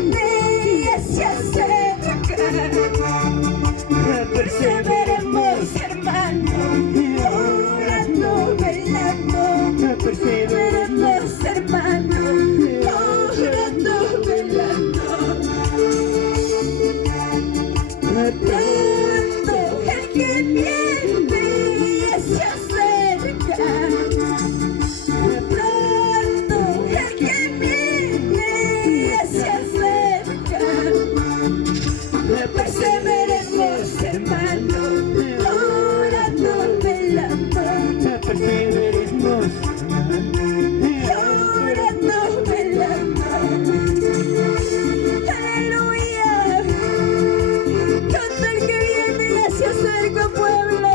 viene y se acerca. Perseveremos, hermano, orando, velando. Perseveremos, hermano, orando, velando. Pronto el que viene y se acerca. Pronto el que viene y se acerca. Perseveremos, hermano, orando, velando. Perseveremos, orando, velando. Aleluya. Todo el que viene ya se acerca, pueblo.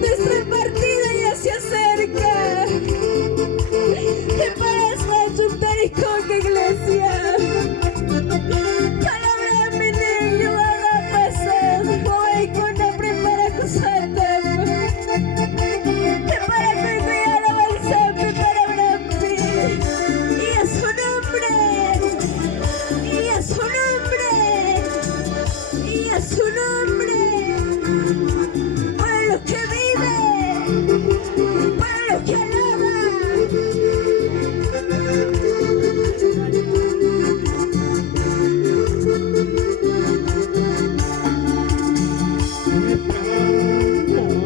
Nuestra partida ya se acerca. Preparas para juntar y con iglesia. Palabra mi niño, haga pasar. Voy con la prepara cosata. Prepara con cuidado alabanza, prepara para mí. Y a su nombre. Y a su nombre. Y a su nombre. Para los que viven. Para los que alaban.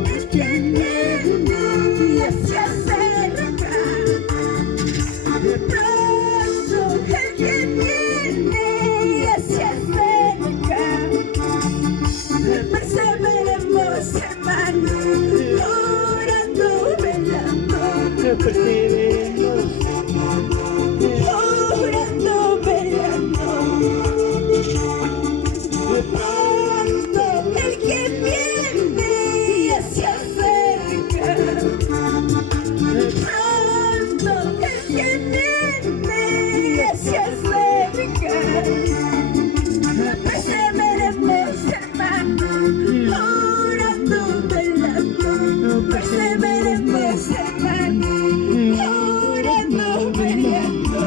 El que viene y se acerca. Pronto el que viene y se acerca. Perseveremos, hermano, orando, velando. Perseveremos, orando, velando. Pronto el que viene y se acerca. Pronto el que viene y se acerca. Perseveremos, hermano, orando, velando. Perseveremos, hermano, orando, velando.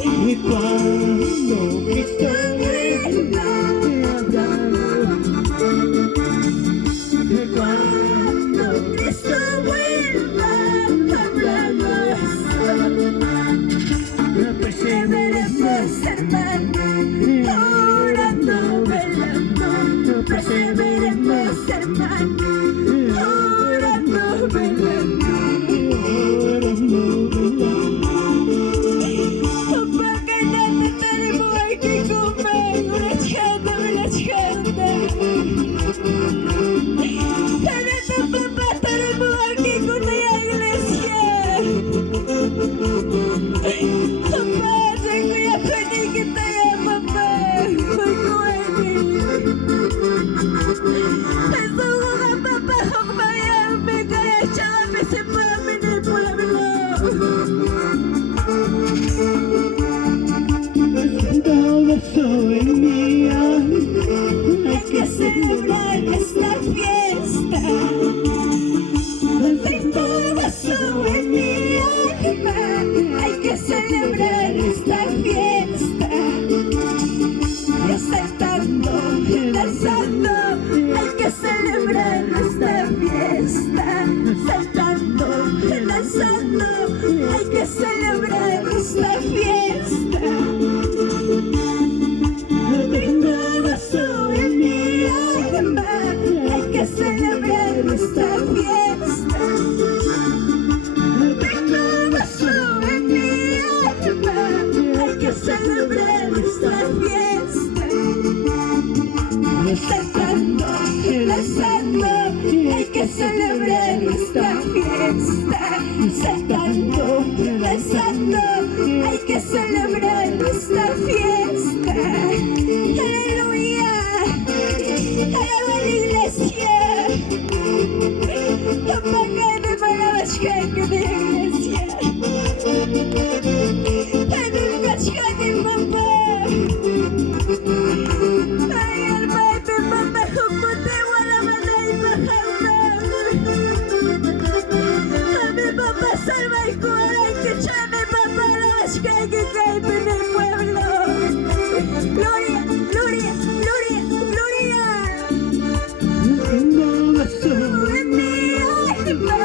Y cuando Cristo vuelva, cuando Cristo vuelva, hablamos. Perseveremos, hermano, orando, velando. Perseveremos, hermano, orando, velando. Porque no te tenemos aquí conmigo, la chanda, la chanda. Tanto papá tenemos aquí con la iglesia. Papá, tengo ya pena que te llama, papá. Eso papá, papá, me cae echame, se puede venir por la verdad. Todo soy mía. Hay que celebrar esta fiesta. Todo soy mía. Hay que celebrar esta fiesta. Saltando, danzando, hay que celebrar esta fiesta. Saltando, danzando, hay que celebrar esta fiesta. Todo soy mi alma, hay que celebrar esta fiesta. Todo soy mi alma, hay que celebrar esta fiesta. Saltando, danzando, hay que celebrar esta fiesta. Saltando, danzando, hay que celebrar esta fiesta. Aleluya, alaba la iglesia. Apaga de palabras que hay de iglesia. Aleluya, que papá. Salva el corazón, que llame papá las que hay que caer en el pueblo. Gloria, gloria, gloria, gloria. En mi alma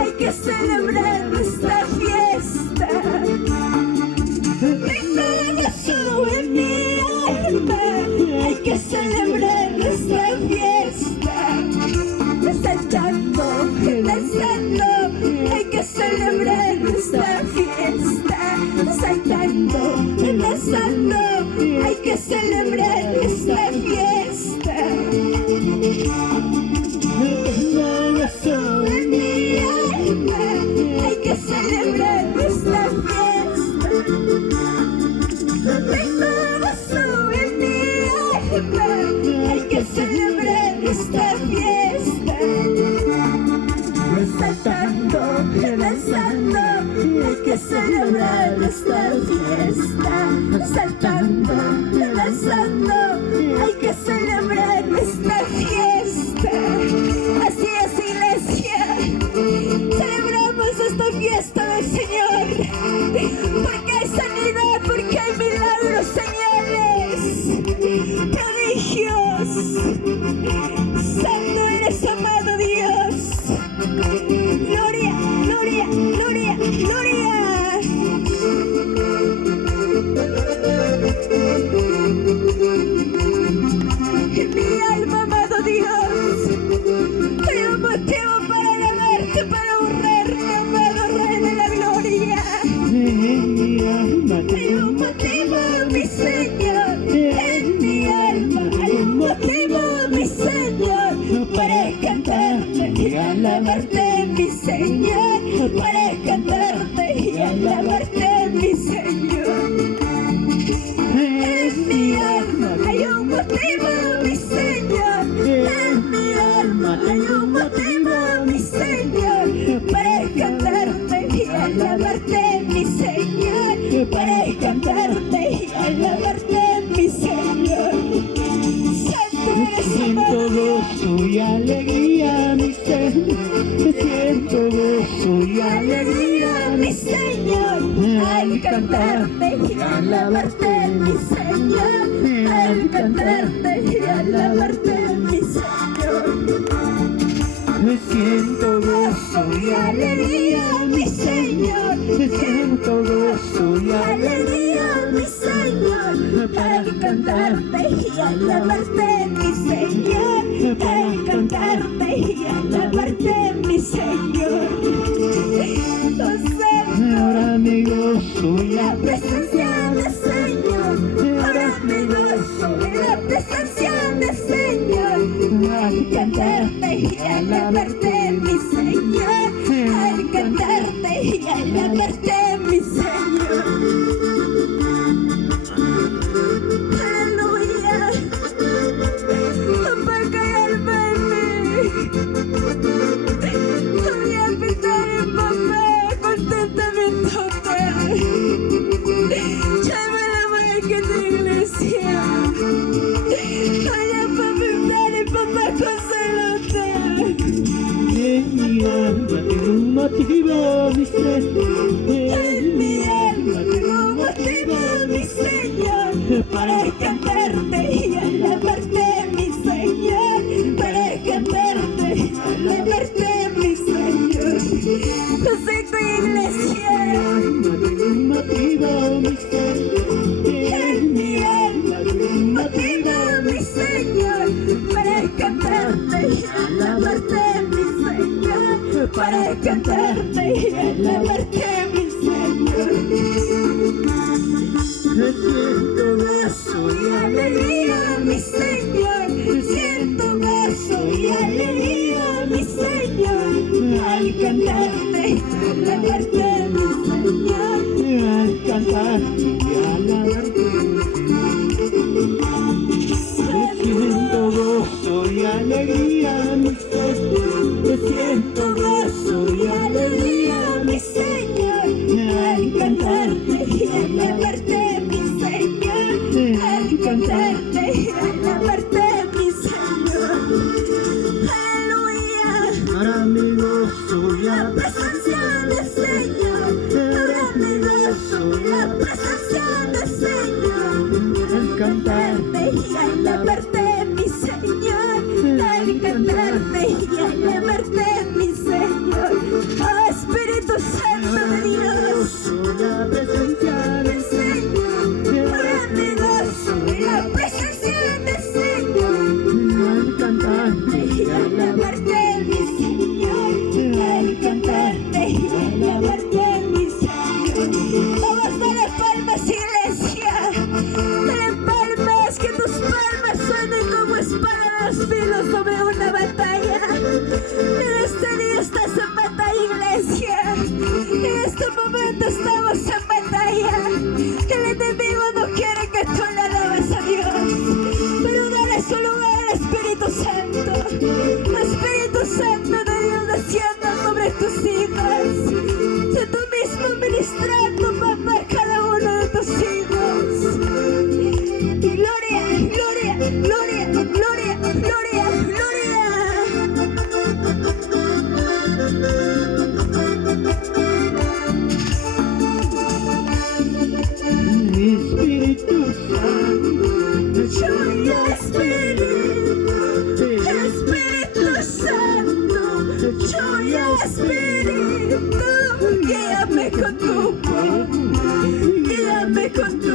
hay que celebrar esta fiesta. Tengo gozo en mi alma, hay que celebrar esta fiesta. Saltando, danzando, hay que celebrar esta fiesta. Saltando, danzando, hay que celebrar esta fiesta. Tengo gozo en mi alma, hay que celebrar esta fiesta. Tengo gozo en mi alma, hay que celebrar esta fiesta. Saltando, danzando, hay que celebrar esta fiesta. Saltando, danzando, hay que celebrar esta fiesta. Así es, iglesia, celebramos esta fiesta del Señor, porque hay sanidad, porque hay milagros, señales, prodigios. Santo eres, amado Dios. Gloria, gloria, gloria, gloria. En mi alma, amado Dios, hay un motivo para alabarte, para honrarte, amado Rey de la Gloria. Hay un motivo, mi Señor, en mi alma, hay un motivo, mi Señor, para cantarte y alabarte, mi Señor, para cantarte y alabarte, mi Señor. En mi alma hay un motivo, mi Señor, en mi alma hay un motivo, mi Señor, para cantarte y alabarte, mi Señor, para cantarte y alabarte, mi Señor. Siento gozo y alegría, mi Señor. Siento gozo y alegría, mi Señor, al cantarte y alabarte, mi Señor, al cantarte y alabarte, mi Señor. Siento gozo y Alegría, mi Señor, siento gozo y alegría, mi Señor, al cantarte y alabarte, mi Señor, al cantarte y alabarte, mi Señor. ahora me gozo y La presencia del Señor, ahora me gozo en la presencia del Señor, al cantarte y alabarte, mi Señor, al cantarte y alabarte, mi Señor. Aleluya, papá, cállame en mí. Voy a pintar en papá, contentamiento total. Llámame la marca de iglesia. Voy a pintar en papá con salud. en mi alma tengo un motivo, mi Señor. En mi alma tengo un motivo, mi Señor, para cantarte y alabarte, mi Señor, para cantarte y alabarte, mi Señor. Lo sé con iglesia. Tengo un motivo, mi Señor. En mi alma tengo un motivo, mi Señor, para cantarte y alabarte, mi Señor, para cantarte y alabarte, mi Señor. Siento Gozo y alegría, mi Señor, siento gozo y alegría, mi Señor, al cantarte y alabarte, mi Señor, al cantar y alabarte. Siento gozo y alegría, mi Señor. siento gozo y alegría, mi Señor, al cantarte y alabarte, mi Señor, al cantarte y alabarte, mi Señor. Aleluya. Ahora me gozo y La presencia del Señor, ahora me gozo la presencia del Señor. al cantarme Y al verte, mi Señor, al cantarme y al verte, mi Señor. Oh Espíritu Santo de Dios, la presencia del Señor, para mi gozo y la presencia del Señor. al cantarme Y al verte, mi Señor, al cantarte y al verte, mi Señor. Vamos, dale palmas, iglesia, dale palmas, que tus palmas suenen como espadas filos sobre una batalla. En este día estás en batalla, iglesia. En este momento estamos en batalla. El enemigo no quiere que tú le alabes a Dios, pero dale su lugar al Espíritu Santo. Espíritu Santo de Dios, descienda sobre tus hijos. Sé tú mismo ministrando, papá, cada uno de tus hijos. Y gloria, gloria, gloria, gloria, gloria, gloria. Espíritu Santo, Espíritu Santo, Espíritu, guíame con tu voz, guíame con tu